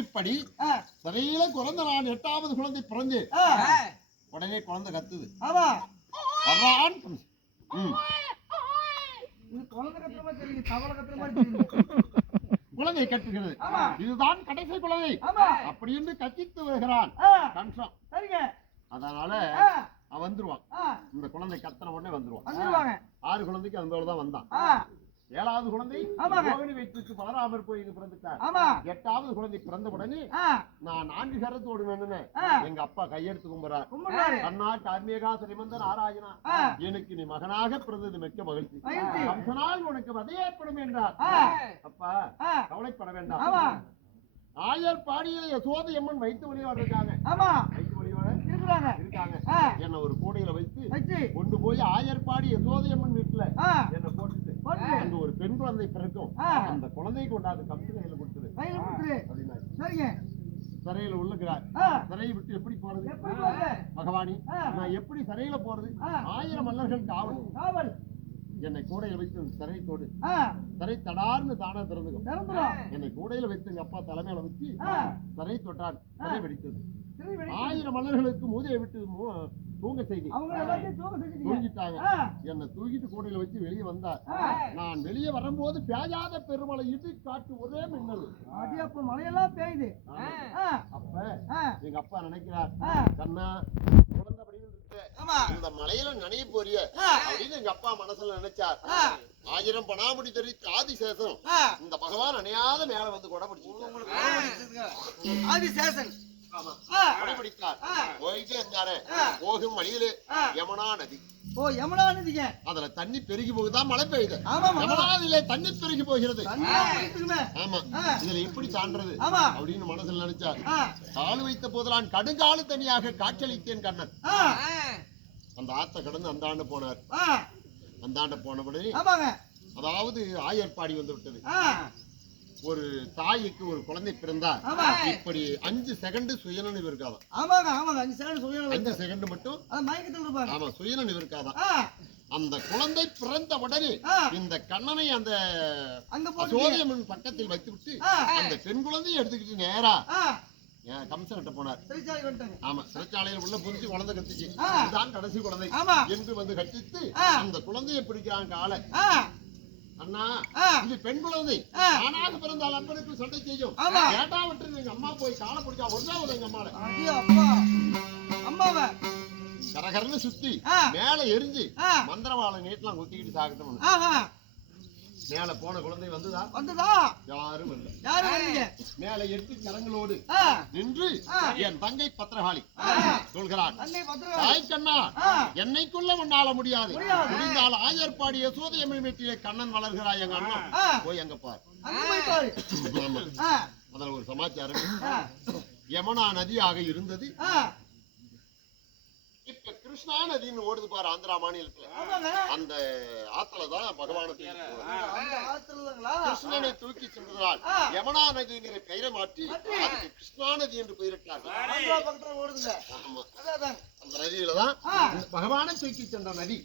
இப்படி சிறையில குழந்தை நான் 8வது குழந்தை பிறந்து உடனே குழந்தை கத்துது. குழந்தை கத்துகிறது. இதுதான் கடைசி குழந்தை அப்படி என்று கத்தித்து வருகிறான் கம்சன். அதனால அவன் வந்துருவான். இந்த குழந்தை கத்தன உடனே வந்துருவான். 6 குழந்தைக்கு அந்த தான் வந்தான். 7வது குழந்தை ரோகிணி வைத்து பலராமர் கோயிலுக்கு பிறந்துட்டார். 8வது குழந்தை பிறந்த உடனே நான் 4 சரத்தோடு வேணும்னு எங்க அப்பா கையெடுத்து கும்புறார். அண்ணா கார்மேகா சிறிமந்தன் ஆராயனா, எனக்கு நீ மகனாக பிறந்தது மிக்க மகிழ்ச்சி. கம்சனால் உனக்கு வதை ஏற்படும் என்றார். அப்பா கவலைப்பட வேண்டாம். ஆயர் பாடியில் யசோதை அம்மன் வைத்து வழிபாடுறாங்க. வைத்து வழிபாடு இருக்காங்க. என்ன ஒரு கூடையில வைத்து கொண்டு போய் ஆயர் பாடி யசோதை அம்மன் வீட்டுல என்ன போட்டுட்டு அங்க ஒரு பெண் குழந்தை பிறக்கும். அந்த குழந்தை கொண்டாந்து கம்சனையில கொடுத்துரு. சிறையில உள்ளுகிறார். சிறையை விட்டு எப்படி போறது பகவானி? நான் எப்படி சிறையில போறது? 1000 மன்னர்கள் காவல். என்னை கூடையில வைத்து சிறைத்தோடு சிறை தடார்னு தானே திறந்துக்கும். என்னை கூடையில வைத்து எங்க அப்பா தலைமையில வச்சு சிறை தொட்டார். சிறை வெடித்தது. 1000 மன்னர்களுக்கு மூதையை விட்டு தூங்க செய்தி தூங்கிட்டாங்க. என்னை தூக்கிட்டு கூடையில வச்சு வெளியே வந்தார். நான் வெளியே வரும்போது பேயாத பெருமலை இடி காட்டு ஒரே மின்னல். அப்ப மழையெல்லாம் பெய்யுது. அப்ப எங்க அப்பா நினைக்கிறார், கண்ணா குழந்தை இந்த மலையில நனைய போறிய அப்படின்னு எங்க அப்பா மனசுல நினைச்சார். 1000 பணாமுடி தெரிவித்து ஆதிசேஷன் இந்த பகவான் அணையாத மேல வந்து கொடை பிடிச்சு ஆதிசேஷன் போயிட்டே இருந்தாரு. போகும் வழியிலே யமுனா நதி. யமுனா நதிங்க அதுல தண்ணி பெருகி போகுதான் மழை பெய்யுது. யமுனா நதியில தண்ணி பெருகி போகிறது. ஆமா, இதுல எப்படி தாண்டது அப்படின்னு மனசுல நினைச்சார். காலு வைத்த போதெல்லாம் கடுங்காலு தனியாக காற்றளித்தேன் கண்ணன். அந்த ஆத்த கடந்து அந்த ஆண்டு போனார். அந்த ஆண்டு போனபடி அதாவது ஆயர்பாடி வந்து விட்டது. ஒரு தாய்க்கு ஒரு குழந்தை பிறந்தா இப்படி 5 செகண்ட் சுயநினைவு இருக்காதான். 5 செகண்ட் மட்டும் ஆமா சுயநினைவு இருக்காதான். அந்த குழந்தை பிறந்த உடனே இந்த கண்ணனை அந்த சோதியம்மன் பக்கத்தில் வைத்து விட்டு அந்த பெண் குழந்தையை எடுத்துக்கிட்டு நேரா கம்சன் கிட்ட போனார். ஆமா, சிறைச்சாலையில் உள்ள புரிஞ்சு குழந்தை கத்திச்சு. இதுதான் கடைசி குழந்தை என்று வந்து கட்டித்து அந்த குழந்தையை பிடிக்கிறான் காலை. அண்ணா இது பெண் குழந்தை ஆணாக பிறந்தால் அப்பனுக்கு சண்டை செய்யும். ஏட்டா விட்டு எங்க அம்மா போய் காலை பிடிச்சா ஒன்றாவது எங்க அம்மாவை கரகரன்னு சுத்தி மேல எரிஞ்சு மந்திரவாளை நீட்டலாம் குத்திக்கிட்டு சாகட்டும். மேல போன குழந்தை வந்துதா? யாரும் இல்ல. மேல 8 கரங்களோடு நின்று என் தங்கை பத்திரகாளி சொல்கிறான், தாய் கண்ணா என்னைக்குள்ள உன்னால முடியாது. முடிந்தால் ஆயர்பாடி யசோதையம்மன் வீட்டிலே கண்ணன் வளர்கிறாய். எங்க அண்ணா போய் அங்க பாரு. அதுல ஒரு சமாச்சாரம். யமுனா நதியாக இருந்தது. இப்ப கிருஷ்ணா நதின்னு ஓடுது பாரு ஆந்திரா மாநிலத்துல. அந்த ஆத்துலதான் பகவான கிருஷ்ணனை தூக்கி சென்றதால் யமுனா நதிங்கிற பெயரை மாற்றி அதுக்கு கிருஷ்ணா நதி என்று பெயரிட்டார்கள். அந்த நதியிலதான் பகவானை தூக்கி சென்ற நதி.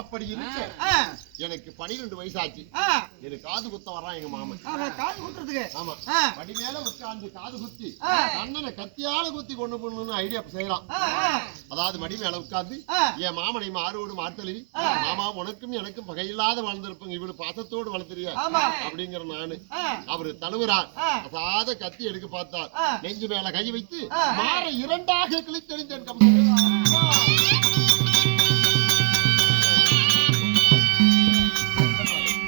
அப்படி இருக்க எனக்கு 12 வயசாச்சு. எனக்கு காது குத்த வர்றான் எங்க மாமன். ஆமா, படி மேல உட்கார்ந்து காது குத்தி கண்ணனை கத்தியால குத்தி கொண்டு போகணும்னு ஐடியா செய்யலாம். அதாவது மடி மேல உட்கார்ந்து என் மாமனை மாறுவோடு மாத்தலி, மாமா உனக்கும் எனக்கும் பகையில்லாத வாழ்ந்திருப்போங்க, இவரு பாசத்தோடு வளர்த்துறிய அப்படிங்கிற நானு. அவரு தழுவுறார். அசாத கத்தி எடுக்க பார்த்தார். நெஞ்சு மேல கை வைத்து மாற 2ஆக கிழித்தெறிந்தேன் கம்சன்.